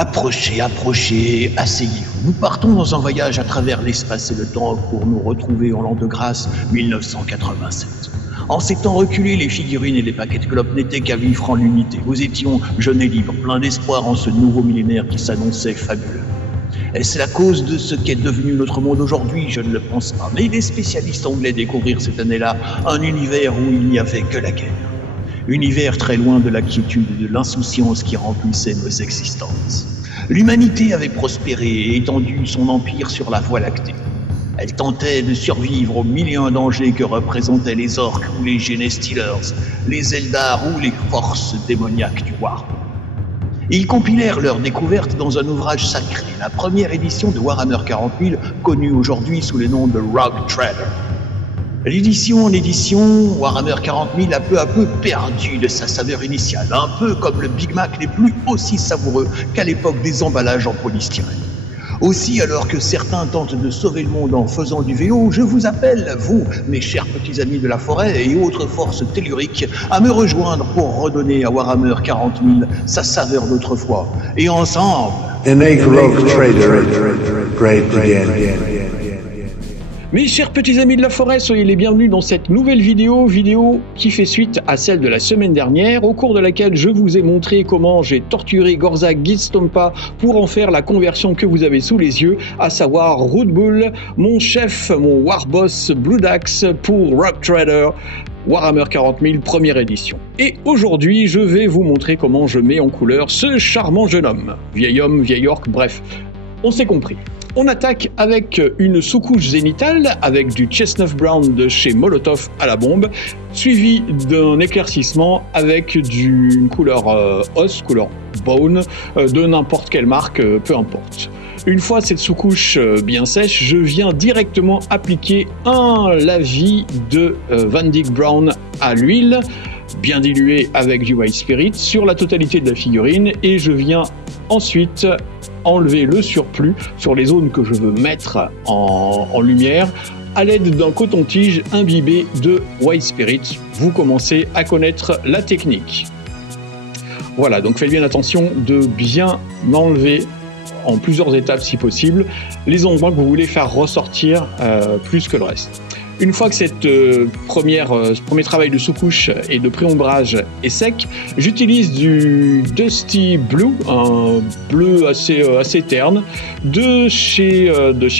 Approchez, approchez, asseyez-vous. Nous partons dans un voyage à travers l'espace et le temps pour nous retrouver en l'an de grâce 1987. En ces temps reculés, les figurines et les paquets de clopes n'étaient qu'à vivre en l'unité. Nous étions jeunes et libres, pleins d'espoir en ce nouveau millénaire qui s'annonçait fabuleux. Est-ce la cause de ce qu'est devenu notre monde aujourd'hui? Je ne le pense pas. Mais les spécialistes anglais découvrirent cette année-là un univers où il n'y avait que la guerre. Univers très loin de la quiétude et de l'insouciance qui remplissaient nos existences. L'humanité avait prospéré et étendu son empire sur la Voie lactée. Elle tentait de survivre aux mille et un dangers que représentaient les orques ou les Genestealers, les Eldar ou les forces démoniaques du War. Ils compilèrent leurs découvertes dans un ouvrage sacré, la première édition de Warhammer 40 000, connue aujourd'hui sous le nom de Rogue Trader. L'édition en édition, Warhammer 40 000 a peu à peu perdu de sa saveur initiale, un peu comme le Big Mac n'est plus aussi savoureux qu'à l'époque des emballages en polystyrène. Aussi, alors que certains tentent de sauver le monde en faisant du vélo, je vous appelle, vous, mes chers petits amis de la forêt et autres forces telluriques, à me rejoindre pour redonner à Warhammer 40 000 sa saveur d'autrefois. Et ensemble... Make Rogue Trader great again. Mes chers petits amis de la forêt, soyez les bienvenus dans cette nouvelle vidéo qui fait suite à celle de la semaine dernière, au cours de laquelle je vous ai montré comment j'ai torturé Gorzak Githstompa pour en faire la conversion que vous avez sous les yeux, à savoir Root Bull, mon chef, mon warboss Blue Dax pour Rogue Trader, Warhammer 40 000 première édition. Et aujourd'hui, je vais vous montrer comment je mets en couleur ce charmant jeune homme, vieil orc, bref, on s'est compris. On attaque avec une sous-couche zénitale avec du Chestnut Brown de chez Molotov à la bombe, suivi d'un éclaircissement avec une couleur os, couleur bone, de n'importe quelle marque, peu importe. Une fois cette sous-couche bien sèche, je viens directement appliquer un lavis de Van Dyke Brown à l'huile, bien dilué avec du White Spirit, sur la totalité de la figurine, et je viens ensuite enlever le surplus sur les zones que je veux mettre en lumière à l'aide d'un coton-tige imbibé de White Spirit. Vous commencez à connaître la technique. Voilà, donc faites bien attention de bien enlever en plusieurs étapes si possible les endroits que vous voulez faire ressortir plus que le reste. Une fois que ce premier travail de sous-couche et de pré-ombrage est sec, j'utilise du Dusty Blue, un bleu assez terne, de chez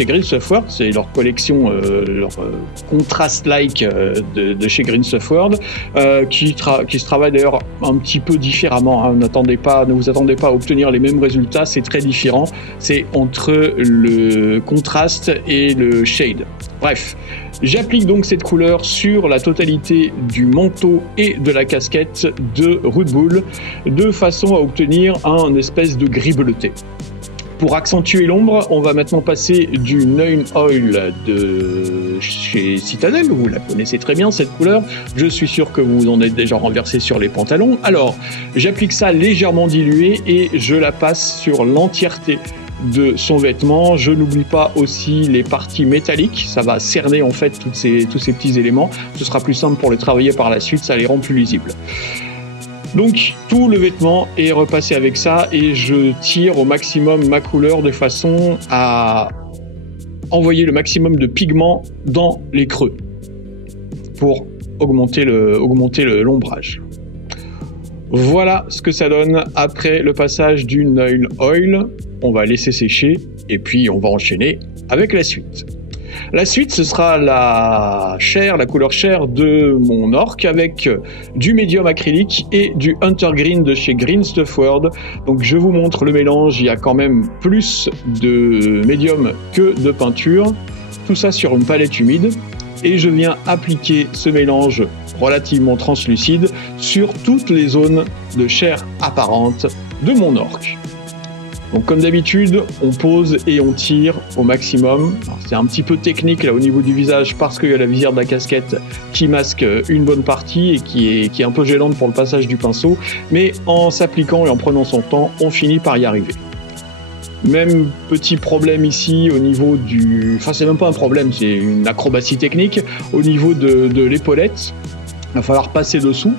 Green Stuff World. C'est leur collection, leur contrast-like de chez Green Stuff World, qui se travaille d'ailleurs un petit peu différemment. Hein. Ne vous attendez pas à obtenir les mêmes résultats, c'est très différent. C'est entre le contraste et le shade. Bref, j'applique donc cette couleur sur la totalité du manteau et de la casquette de Root Bull de façon à obtenir un espèce de gris bleuté. Pour accentuer l'ombre, on va maintenant passer du Neun Oil de chez Citadel. Vous la connaissez très bien cette couleur. Je suis sûr que vous en êtes déjà renversé sur les pantalons. Alors, j'applique ça légèrement dilué et je la passe sur l'entièreté de son vêtement. Je n'oublie pas aussi les parties métalliques, ça va cerner en fait tous ces petits éléments, ce sera plus simple pour les travailler par la suite, ça les rend plus lisibles. Donc tout le vêtement est repassé avec ça et je tire au maximum ma couleur de façon à envoyer le maximum de pigments dans les creux pour augmenter l'ombrage. Voilà ce que ça donne après le passage du Neun Oil. On va laisser sécher et puis on va enchaîner avec la suite. La suite, ce sera la couleur chair de mon orc avec du médium acrylique et du Hunter Green de chez Green Stuff World. Donc je vous montre le mélange, il y a quand même plus de médium que de peinture. Tout ça sur une palette humide. Et je viens appliquer ce mélange relativement translucide sur toutes les zones de chair apparente de mon orc. Donc comme d'habitude, on pose et on tire au maximum. C'est un petit peu technique là au niveau du visage parce qu'il y a la visière de la casquette qui masque une bonne partie et qui est un peu gênante pour le passage du pinceau. Mais en s'appliquant et en prenant son temps, on finit par y arriver. Même petit problème ici au niveau du... Enfin c'est même pas un problème, c'est une acrobatie technique. Au niveau de l'épaulette, il va falloir passer dessous.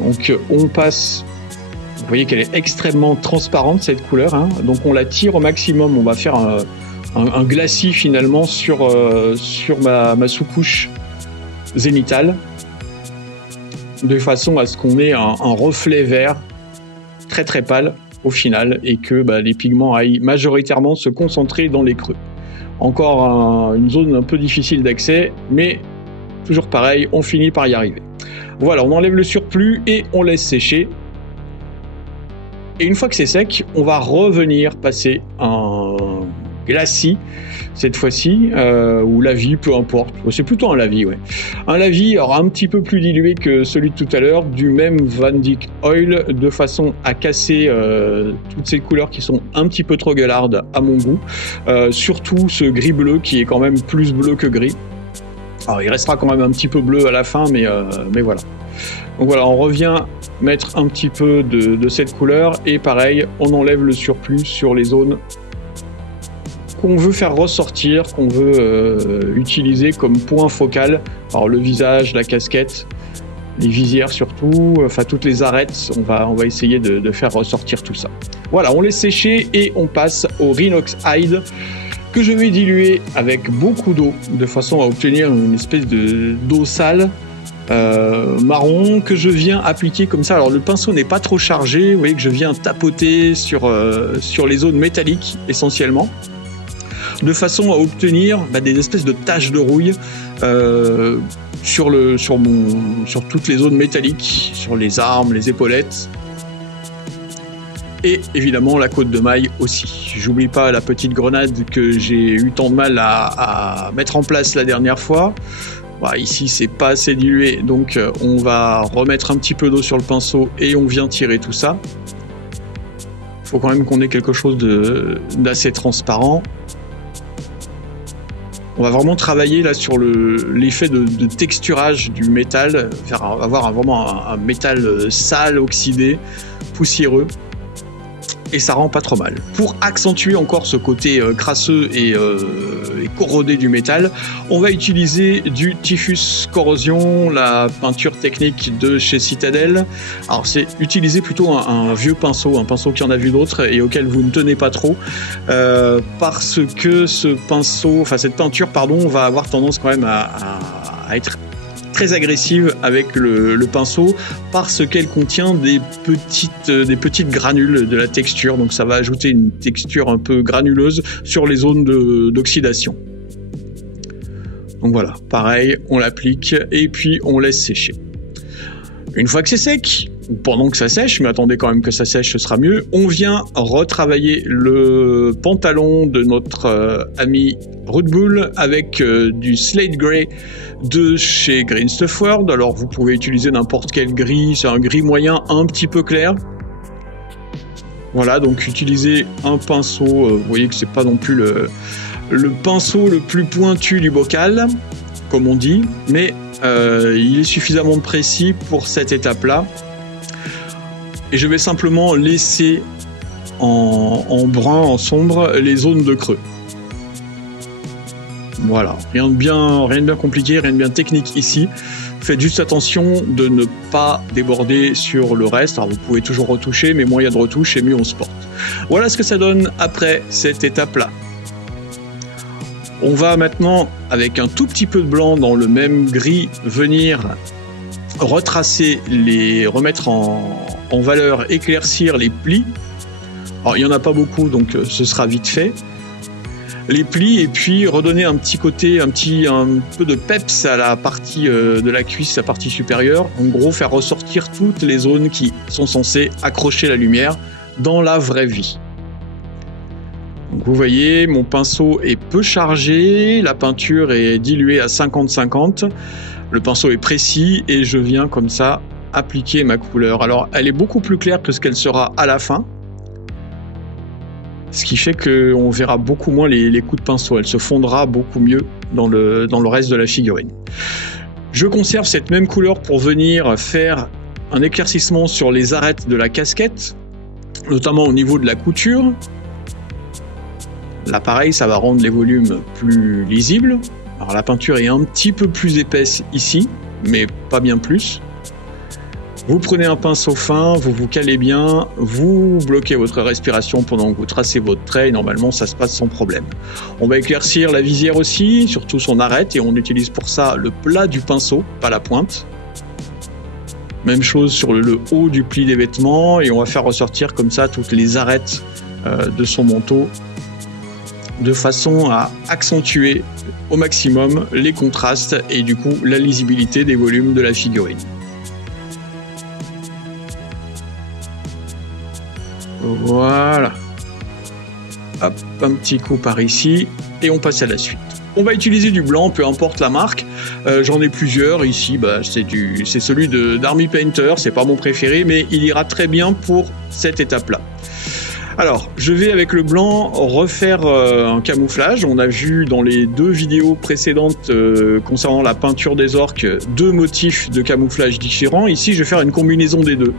Donc on passe Vous voyez qu'elle est extrêmement transparente, cette couleur, hein. Donc on la tire au maximum, on va faire un glacis finalement sur ma sous-couche zénithale, de façon à ce qu'on ait un reflet vert très très pâle au final, et que les pigments aillent majoritairement se concentrer dans les creux. Encore une zone un peu difficile d'accès, mais toujours pareil, on finit par y arriver. Voilà, on enlève le surplus et on laisse sécher. Et une fois que c'est sec, on va revenir passer un glacis, cette fois-ci, ou lavis, peu importe. C'est plutôt un lavis, ouais. Un lavis, alors un petit peu plus dilué que celui de tout à l'heure, du même Van Dyck Oil, de façon à casser toutes ces couleurs qui sont un petit peu trop gueulardes à mon goût. Surtout ce gris-bleu qui est quand même plus bleu que gris. Alors il restera quand même un petit peu bleu à la fin, mais voilà. Donc voilà, on revient mettre un petit peu de cette couleur, et pareil, on enlève le surplus sur les zones qu'on veut faire ressortir, qu'on veut utiliser comme point focal. Alors le visage, la casquette, les visières surtout, enfin toutes les arêtes, on va essayer de faire ressortir tout ça. Voilà, on laisse sécher et on passe au Rhinox Hide, que je vais diluer avec beaucoup d'eau, de façon à obtenir une espèce d'eau sale, marron, que je viens appliquer comme ça. Alors le pinceau n'est pas trop chargé, vous voyez que je viens tapoter sur les zones métalliques essentiellement, de façon à obtenir des espèces de taches de rouille sur toutes les zones métalliques, sur les armes, les épaulettes, et évidemment la côte de maille aussi. J'oublie pas la petite grenade que j'ai eu tant de mal à mettre en place la dernière fois. Ici c'est pas assez dilué, donc on va remettre un petit peu d'eau sur le pinceau et on vient tirer tout ça. Il faut quand même qu'on ait quelque chose d'assez transparent. On va vraiment travailler là sur l'effet de texturage du métal, avoir vraiment un métal sale, oxydé, poussiéreux, et ça rend pas trop mal. Pour accentuer encore ce côté crasseux et corrodé du métal, on va utiliser du Typhus Corrosion, la peinture technique de chez Citadel. Alors c'est utiliser plutôt un vieux pinceau, un pinceau qui en a vu d'autres et auquel vous ne tenez pas trop, parce que cette peinture, va avoir tendance quand même à être très agressive avec le pinceau, parce qu'elle contient des petites granules de la texture, donc ça va ajouter une texture un peu granuleuse sur les zones d'oxydation. Donc voilà, pareil, on l'applique et puis on laisse sécher. Une fois que c'est sec, pendant que ça sèche, mais attendez quand même que ça sèche, ce sera mieux, on vient retravailler le pantalon de notre ami Rootbull avec du Slate Grey de chez Green Stuff World. Alors vous pouvez utiliser n'importe quel gris, c'est un gris moyen un petit peu clair. Voilà, donc utilisez un pinceau, vous voyez que c'est pas non plus le pinceau le plus pointu du bocal, comme on dit, mais il est suffisamment précis pour cette étape-là. Et je vais simplement laisser en brun, en sombre, les zones de creux. Voilà, rien de bien compliqué, rien de bien technique ici. Faites juste attention de ne pas déborder sur le reste. Alors vous pouvez toujours retoucher, mais moins il y a de retouches et mieux on se porte. Voilà ce que ça donne après cette étape-là. On va maintenant, avec un tout petit peu de blanc dans le même gris, venir retracer, remettre en valeur, éclaircir les plis. Alors il n'y en a pas beaucoup, donc ce sera vite fait. Les plis, et puis redonner un petit côté, un peu de peps à la partie de la cuisse, la partie supérieure. En gros, faire ressortir toutes les zones qui sont censées accrocher la lumière dans la vraie vie. Donc vous voyez, mon pinceau est peu chargé, la peinture est diluée à 50-50, le pinceau est précis et je viens comme ça appliquer ma couleur. Alors elle est beaucoup plus claire que ce qu'elle sera à la fin, ce qui fait qu'on verra beaucoup moins les coups de pinceau, elle se fondra beaucoup mieux dans le reste de la figurine. Je conserve cette même couleur pour venir faire un éclaircissement sur les arêtes de la casquette, notamment au niveau de la couture. Là pareil, ça va rendre les volumes plus lisibles. Alors la peinture est un petit peu plus épaisse ici, mais pas bien plus. Vous prenez un pinceau fin, vous vous calez bien, vous bloquez votre respiration pendant que vous tracez votre trait et normalement ça se passe sans problème. On va éclaircir la visière aussi, surtout son arête, et on utilise pour ça le plat du pinceau, pas la pointe. Même chose sur le haut du pli des vêtements et on va faire ressortir comme ça toutes les arêtes de son manteau de façon à accentuer au maximum les contrastes et du coup la lisibilité des volumes de la figurine. Voilà. Hop, un petit coup par ici et on passe à la suite. On va utiliser du blanc, peu importe la marque. J'en ai plusieurs ici. C'est celui d'Army Painter. C'est pas mon préféré, mais il ira très bien pour cette étape-là. Alors, je vais avec le blanc refaire un camouflage. On a vu dans les 2 vidéos précédentes concernant la peinture des orques 2 motifs de camouflage différents. Ici, je vais faire une combinaison des 2.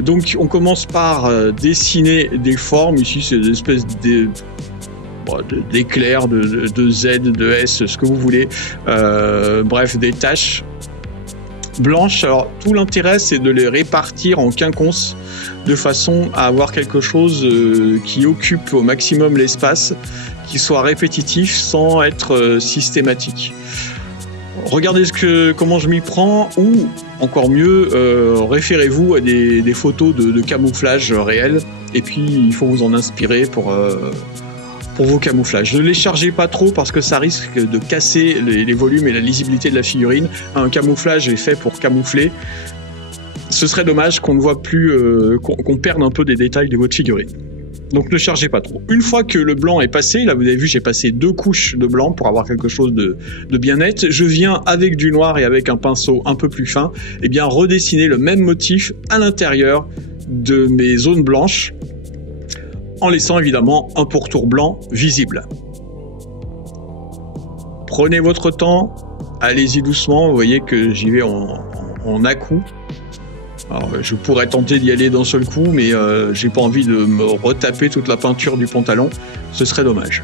Donc, on commence par dessiner des formes. Ici, c'est des espèces d'éclairs, de Z, de S, ce que vous voulez. Bref, des taches blanches. Alors, tout l'intérêt, c'est de les répartir en quinconces de façon à avoir quelque chose qui occupe au maximum l'espace, qui soit répétitif sans être systématique. Regardez comment je m'y prends, ou encore mieux, référez-vous à des photos de camouflage réel, et puis il faut vous en inspirer pour vos camouflages. Ne les chargez pas trop parce que ça risque de casser les volumes et la lisibilité de la figurine. Un camouflage est fait pour camoufler. Ce serait dommage qu'on ne voit plus, qu'on perde un peu des détails de votre figurine. Donc ne chargez pas trop. Une fois que le blanc est passé, là vous avez vu j'ai passé 2 couches de blanc pour avoir quelque chose de bien net, je viens avec du noir et avec un pinceau un peu plus fin, et bien redessiner le même motif à l'intérieur de mes zones blanches, en laissant évidemment un pourtour blanc visible. Prenez votre temps, allez-y doucement, vous voyez que j'y vais en à-coups. Alors, je pourrais tenter d'y aller d'un seul coup, mais j'ai pas envie de me retaper toute la peinture du pantalon, ce serait dommage.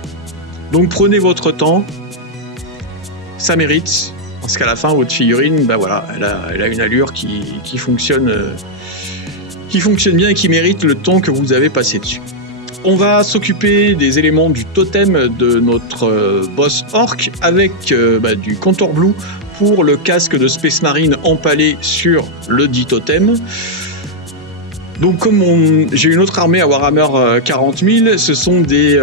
Donc prenez votre temps, ça mérite, parce qu'à la fin votre figurine, ben voilà, elle a une allure qui fonctionne bien et qui mérite le temps que vous avez passé dessus. On va s'occuper des éléments du totem de notre boss orc avec du contour blue pour le casque de Space Marine empalé sur le dit totem. Donc comme j'ai une autre armée à Warhammer 40 000, ce sont des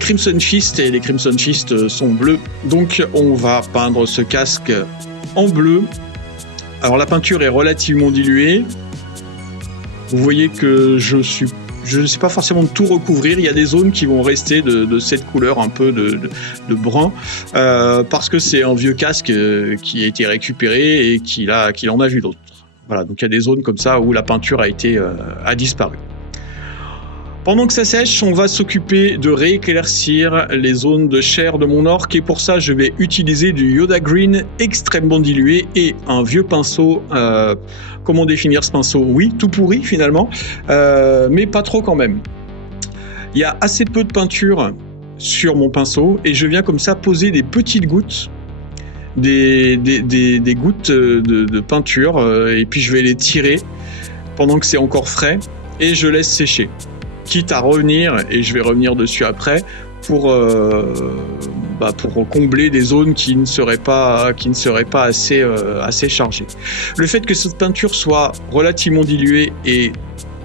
Crimson Fist et les Crimson Fist sont bleus. Donc on va peindre ce casque en bleu. Alors la peinture est relativement diluée. Vous voyez que je ne sais pas forcément de tout recouvrir, il y a des zones qui vont rester de cette couleur un peu de brun, parce que c'est un vieux casque qui a été récupéré et qu'il en a vu d'autres. Voilà, donc il y a des zones comme ça où la peinture a disparu. Pendant que ça sèche, on va s'occuper de rééclaircir les zones de chair de mon orc, et pour ça je vais utiliser du Yoda Green extrêmement dilué et un vieux pinceau. Comment définir ce pinceau? Oui, tout pourri finalement, mais pas trop quand même. Il y a assez peu de peinture sur mon pinceau et je viens comme ça poser des petites gouttes, des gouttes de peinture, et puis je vais les tirer pendant que c'est encore frais et je laisse sécher. Quitte à revenir, et je vais revenir dessus après, pour combler des zones qui ne seraient pas assez chargées. Le fait que cette peinture soit relativement diluée et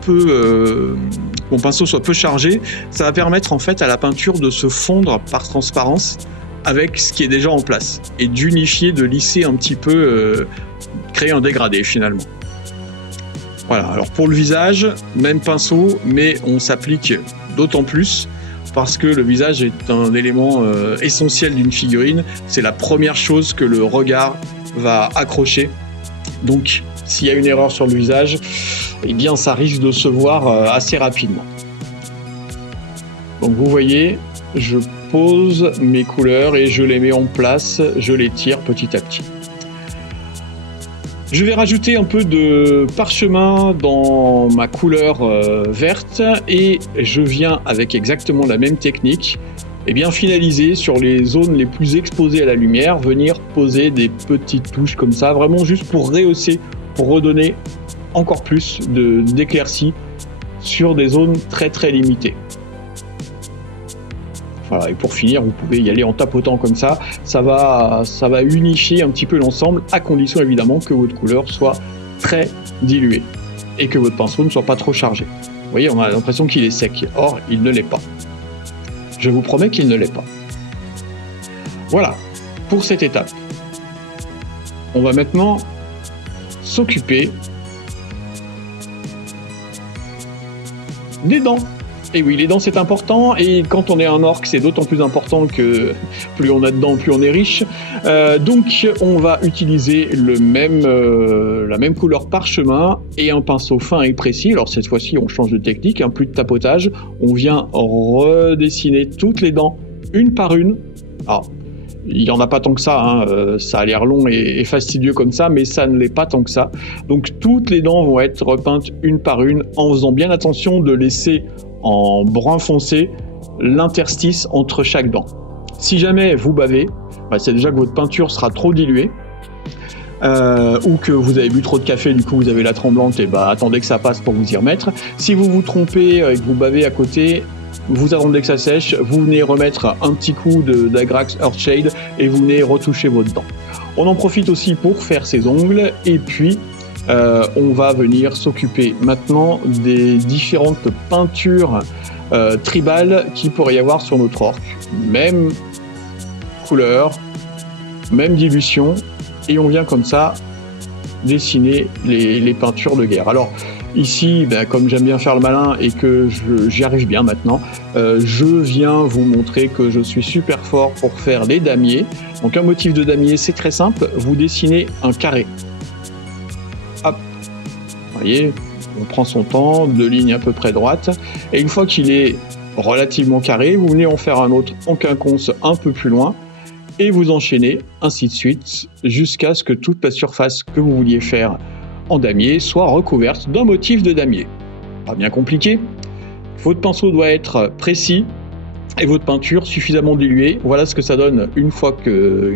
mon pinceau soit peu chargé, ça va permettre en fait à la peinture de se fondre par transparence avec ce qui est déjà en place et d'unifier, de lisser un petit peu, créer un dégradé finalement. Voilà, alors pour le visage, même pinceau, mais on s'applique d'autant plus parce que le visage est un élément essentiel d'une figurine. C'est la première chose que le regard va accrocher. Donc, s'il y a une erreur sur le visage, eh bien, ça risque de se voir assez rapidement. Donc, vous voyez, je pose mes couleurs et je les mets en place, je les tire petit à petit. Je vais rajouter un peu de parchemin dans ma couleur verte et je viens avec exactement la même technique finaliser sur les zones les plus exposées à la lumière, venir poser des petites touches comme ça, vraiment juste pour rehausser pour redonner encore plus d'éclaircies sur des zones très très limitées. Voilà, et pour finir, vous pouvez y aller en tapotant comme ça, ça va unifier un petit peu l'ensemble, à condition évidemment que votre couleur soit très diluée et que votre pinceau ne soit pas trop chargé. Vous voyez, on a l'impression qu'il est sec, or il ne l'est pas. Je vous promets qu'il ne l'est pas. Voilà, pour cette étape. On va maintenant s'occuper des dents. Et oui, les dents c'est important, et quand on est un orc c'est d'autant plus important que plus on a de dents, plus on est riche. Donc on va utiliser la même couleur parchemin et un pinceau fin et précis. Alors cette fois-ci on change de technique, plus de tapotage. On vient redessiner toutes les dents une par une. Alors, il n'y en a pas tant que ça, ça a l'air long et fastidieux comme ça, mais ça ne l'est pas tant que ça. Donc toutes les dents vont être repeintes une par une en faisant bien attention de laisser en brun foncé l'interstice entre chaque dent. Si jamais vous bavez, c'est déjà que votre peinture sera trop diluée, ou que vous avez bu trop de café, du coup vous avez la tremblante, et attendez que ça passe pour vous y remettre. Si vous vous trompez et que vous bavez à côté, vous attendez que ça sèche, vous venez remettre un petit coup d'Agrax Earthshade et vous venez retoucher votre dent. On en profite aussi pour faire ses ongles, et puis on va venir s'occuper maintenant des différentes peintures tribales qu'il pourrait y avoir sur notre orc. Même couleur, même dilution, et on vient comme ça dessiner les peintures de guerre. Alors ici, comme j'aime bien faire le malin et que j'y arrive bien maintenant, je viens vous montrer que je suis super fort pour faire les damiers. Donc un motif de damier, c'est très simple, vous dessinez un carré. Hop, vous voyez, on prend son temps, deux lignes à peu près droites, et une fois qu'il est relativement carré, vous venez en faire un autre en quinconce un peu plus loin, et vous enchaînez ainsi de suite, jusqu'à ce que toute la surface que vous vouliez faire en damier soit recouverte d'un motif de damier. Pas bien compliqué. Votre pinceau doit être précis et votre peinture suffisamment diluée. Voilà ce que ça donne une fois que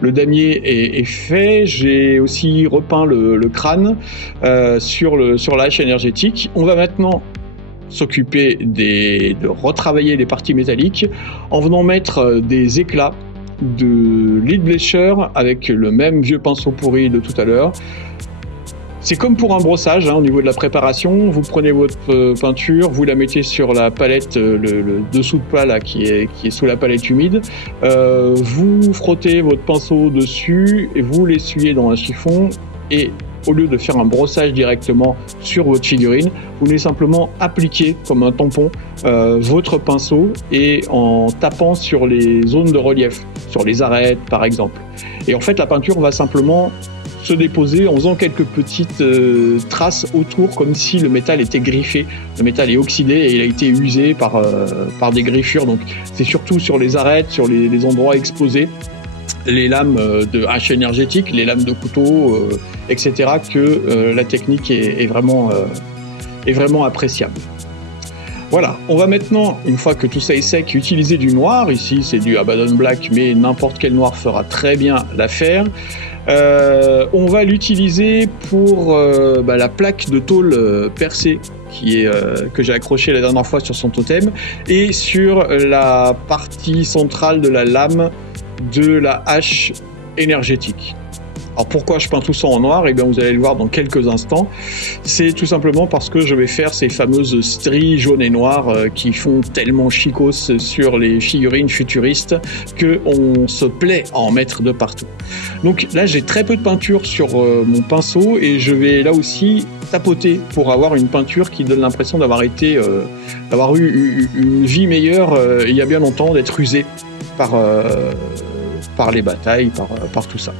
le damier est fait. J'ai aussi repeint le crâne sur la hache énergétique. On va maintenant s'occuper de retravailler les parties métalliques en venant mettre des éclats de lead bleacher avec le même vieux pinceau pourri de tout à l'heure. C'est comme pour un brossage, au niveau de la préparation, vous prenez votre peinture, vous la mettez sur la palette, le dessous de plat là, qui est sous la palette humide, vous frottez votre pinceau dessus et vous l'essuyez dans un chiffon, et au lieu de faire un brossage directement sur votre figurine, vous venez simplement appliquer comme un tampon votre pinceau, et en tapant sur les zones de relief, sur les arêtes par exemple. Et en fait la peinture va simplement se déposer en faisant quelques petites traces autour, comme si le métal était griffé. Le métal est oxydé et il a été usé par des griffures, donc c'est surtout sur les arêtes, sur les endroits exposés, les lames de hache énergétique, les lames de couteau, etc., que la technique est vraiment appréciable. Voilà, on va maintenant, une fois que tout ça est sec, utiliser du noir. Ici c'est du Abaddon Black, mais n'importe quel noir fera très bien l'affaire. On va l'utiliser pour la plaque de tôle percée que j'ai accrochée la dernière fois sur son totem, et sur la partie centrale de la lame de la hache énergétique. Alors pourquoi je peins tout ça en noir? Et bien vous allez le voir dans quelques instants. C'est tout simplement parce que je vais faire ces fameuses stries jaunes et noires qui font tellement chicos sur les figurines futuristes qu'on se plaît à en mettre de partout. Donc là j'ai très peu de peinture sur mon pinceau, et je vais là aussi tapoter pour avoir une peinture qui donne l'impression d'avoir eu une vie meilleure il y a bien longtemps, d'être usé par les batailles, par tout ça.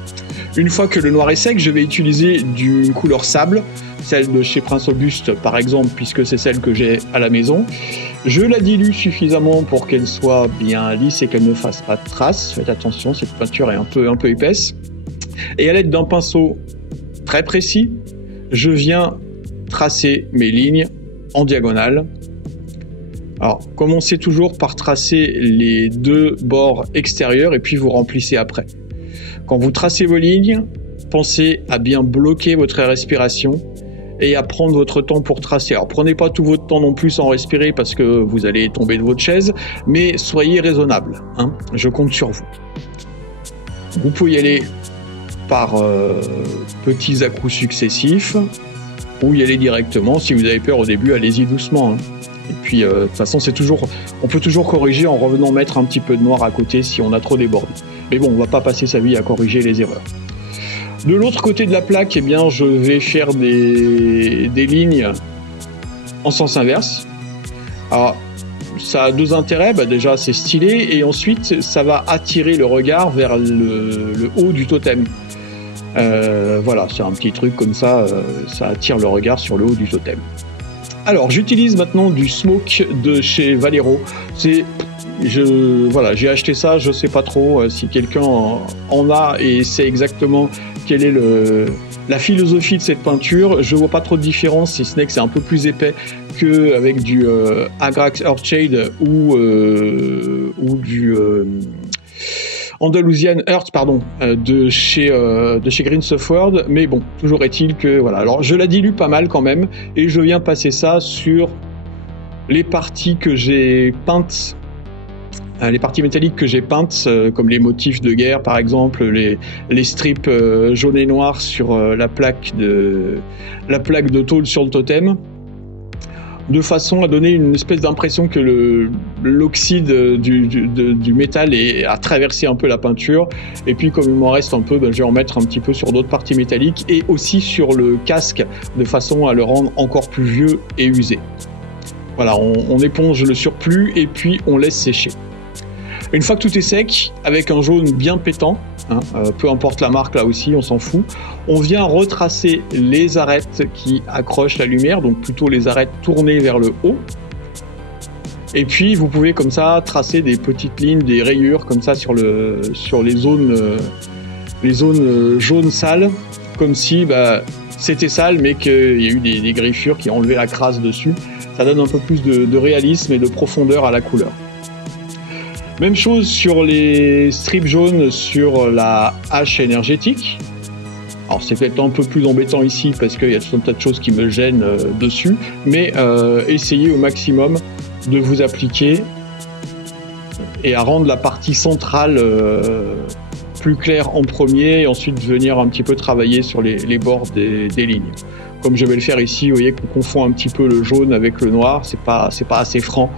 Une fois que le noir est sec, je vais utiliser une couleur sable, celle de chez Prince Auguste par exemple, puisque c'est celle que j'ai à la maison. Je la dilue suffisamment pour qu'elle soit bien lisse et qu'elle ne fasse pas de traces. Faites attention, cette peinture est un peu épaisse. Et à l'aide d'un pinceau très précis, je viens tracer mes lignes en diagonale. Alors, commencez toujours par tracer les deux bords extérieurs et puis vous remplissez après. Quand vous tracez vos lignes, pensez à bien bloquer votre respiration et à prendre votre temps pour tracer. Alors prenez pas tout votre temps non plus sans respirer parce que vous allez tomber de votre chaise, mais soyez raisonnable, hein, je compte sur vous. Vous pouvez y aller par petits à-coups successifs ou y aller directement. Si vous avez peur au début, allez-y doucement, hein. Et puis de toute façon on peut toujours corriger en revenant mettre un petit peu de noir à côté si on a trop débordé. Mais bon, on va pas passer sa vie à corriger les erreurs. De l'autre côté de la plaque, eh bien, je vais faire des lignes en sens inverse. Alors, ça a deux intérêts. Déjà, c'est stylé. Et ensuite, ça va attirer le regard vers le haut du totem. Voilà, c'est un petit truc comme ça. Ça attire le regard sur le haut du totem. Alors, j'utilise maintenant du smoke de chez Valero. Voilà, j'ai acheté ça, je sais pas trop si quelqu'un en a et sait exactement quelle est la philosophie de cette peinture. Je vois pas trop de différence, si ce n'est que c'est un peu plus épais qu'avec du Agrax Earthshade ou du Andalusian Earth, de chez Green Stuff World. Mais bon, toujours est-il que voilà. Alors je la dilue pas mal quand même et je viens passer ça sur les parties que j'ai peintes. Les parties métalliques que j'ai peintes, comme les motifs de guerre par exemple, les strips jaunes et noirs sur la plaque de tôle sur le totem, de façon à donner une espèce d'impression que l'oxyde du métal a traversé un peu la peinture. Et puis comme il m'en reste un peu, je vais en mettre un petit peu sur d'autres parties métalliques et aussi sur le casque, de façon à le rendre encore plus vieux et usé. Voilà, on éponge le surplus et puis on laisse sécher. Une fois que tout est sec, avec un jaune bien pétant, hein, peu importe la marque là aussi, on s'en fout, on vient retracer les arêtes qui accrochent la lumière, donc plutôt les arêtes tournées vers le haut. Et puis vous pouvez comme ça tracer des petites lignes, des rayures comme ça sur les zones jaunes sales, comme si c'était sale mais qu'il y a eu des griffures qui ont enlevé la crasse dessus. Ça donne un peu plus de réalisme et de profondeur à la couleur. Même chose sur les strips jaunes sur la hache énergétique. Alors c'est peut-être un peu plus embêtant ici parce qu'il y a tout un tas de choses qui me gênent dessus, mais essayez au maximum de vous appliquer et à rendre la partie centrale plus claire en premier et ensuite venir un petit peu travailler sur les bords des lignes. Comme je vais le faire ici, vous voyez qu'on confond un petit peu le jaune avec le noir, c'est pas assez franc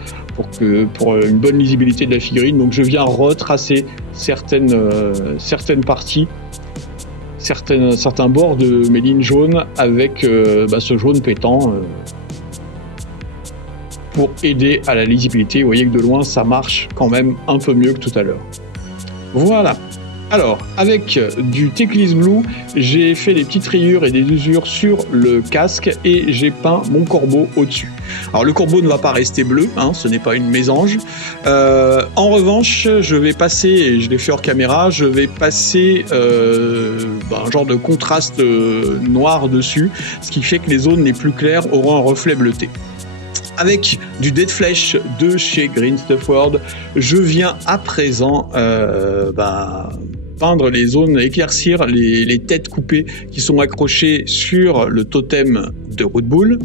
pour une bonne lisibilité de la figurine. Donc je viens retracer certaines parties, certains bords de mes lignes jaunes avec ce jaune pétant pour aider à la lisibilité. Vous voyez que de loin ça marche quand même un peu mieux que tout à l'heure. Voilà. Alors, avec du Teclis Blue, j'ai fait des petites rayures et des usures sur le casque et j'ai peint mon corbeau au-dessus. Alors, le corbeau ne va pas rester bleu, hein, ce n'est pas une mésange. En revanche, je vais passer, et je l'ai fait hors caméra, je vais passer un genre de contraste noir dessus, ce qui fait que les zones les plus claires auront un reflet bleuté. Avec du Dead Flesh de chez Green Stuff World, je viens à présent peindre les zones, éclaircir les têtes coupées qui sont accrochées sur le totem de Rootbull.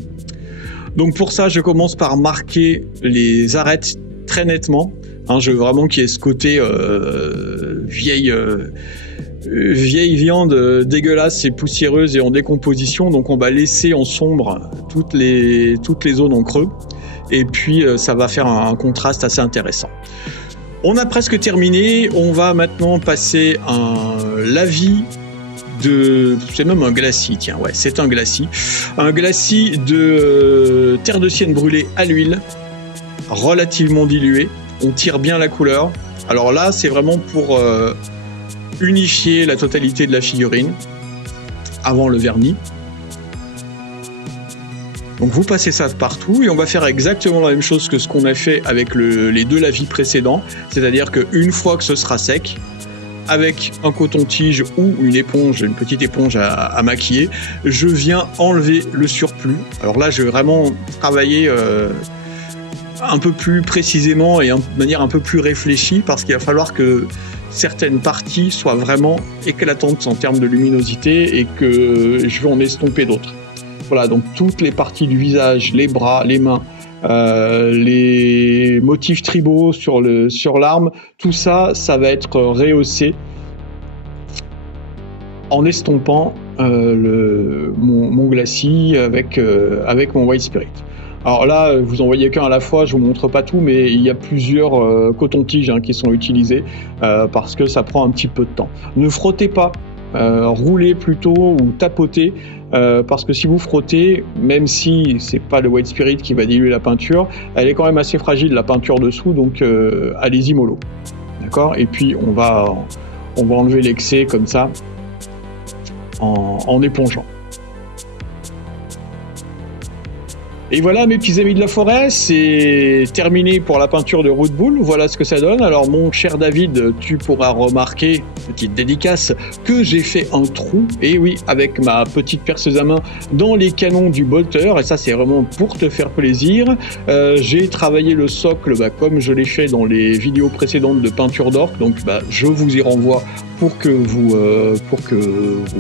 Donc pour ça, je commence par marquer les arêtes très nettement. Je veux vraiment qu'il y ait ce côté vieille viande dégueulasse et poussiéreuse et en décomposition, donc on va laisser en sombre toutes les zones en creux et puis ça va faire un contraste assez intéressant. On a presque terminé, on va maintenant passer un lavis c'est même un glacis, tiens, ouais, c'est un glacis de terre de sienne brûlée à l'huile, relativement diluée, on tire bien la couleur. Alors là, c'est vraiment pour unifier la totalité de la figurine avant le vernis. Donc vous passez ça partout et on va faire exactement la même chose que ce qu'on a fait avec les deux lavis précédents, c'est-à-dire qu'une fois que ce sera sec, avec un coton-tige ou une petite éponge à maquiller, je viens enlever le surplus. Alors là, je vais vraiment travailler un peu plus précisément et de manière un peu plus réfléchie parce qu'il va falloir que certaines parties soient vraiment éclatantes en termes de luminosité et que je vais en estomper d'autres. Voilà, donc toutes les parties du visage, les bras, les mains, les motifs tribaux sur l'arme, tout ça, ça va être rehaussé en estompant mon glacis avec mon White Spirit. Alors là, vous en voyez qu'un à la fois, je vous montre pas tout, mais il y a plusieurs cotons-tiges qui sont utilisés parce que ça prend un petit peu de temps. Ne frottez pas, roulez plutôt ou tapotez parce que si vous frottez, même si c'est pas le White Spirit qui va diluer la peinture, elle est quand même assez fragile la peinture dessous, donc allez-y mollo, d'accord. Et puis on va enlever l'excès comme ça en épongeant. Et voilà mes petits amis de la forêt, c'est terminé pour la peinture de Root Bull, voilà ce que ça donne. Alors mon cher David, tu pourras remarquer, petite dédicace, que j'ai fait un trou, et oui, avec ma petite perceuse à main, dans les canons du bolter, et ça c'est vraiment pour te faire plaisir. J'ai travaillé le socle comme je l'ai fait dans les vidéos précédentes de peinture d'orque, donc je vous y renvoie pour que vous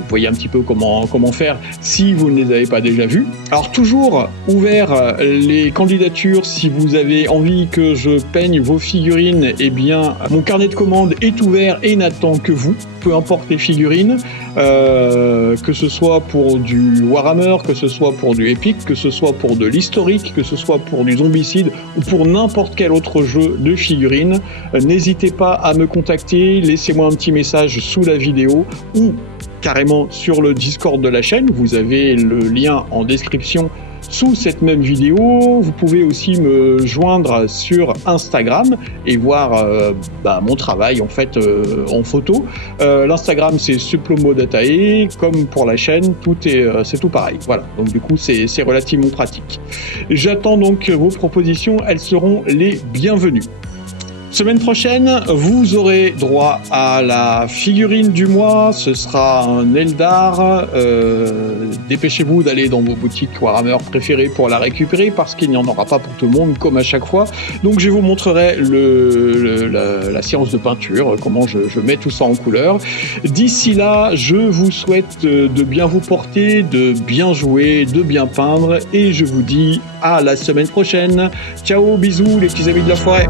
voyez un petit peu comment faire si vous ne les avez pas déjà vus. Alors toujours ouvert les candidatures si vous avez envie que je peigne vos figurines, eh bien mon carnet de commandes est ouvert et n'attend que vous, peu importe les figurines, que ce soit pour du Warhammer, que ce soit pour du Epic, que ce soit pour de l'historique, que ce soit pour du Zombicide ou pour n'importe quel autre jeu de figurines, n'hésitez pas à me contacter, laissez-moi un petit message sous la vidéo ou carrément sur le Discord de la chaîne, vous avez le lien en description sous cette même vidéo. Vous pouvez aussi me joindre sur Instagram et voir mon travail en fait en photo. L'Instagram c'est Suplomodatae, comme pour la chaîne, c'est tout pareil. Voilà, donc du coup c'est relativement pratique. J'attends donc vos propositions, elles seront les bienvenues. Semaine prochaine, vous aurez droit à la figurine du mois, ce sera un Eldar. Dépêchez-vous d'aller dans vos boutiques Warhammer préférées pour la récupérer parce qu'il n'y en aura pas pour tout le monde comme à chaque fois. Donc je vous montrerai la séance de peinture, comment je mets tout ça en couleur. D'ici là, je vous souhaite de bien vous porter, de bien jouer, de bien peindre et je vous dis à la semaine prochaine. Ciao, bisous les petits amis de la forêt.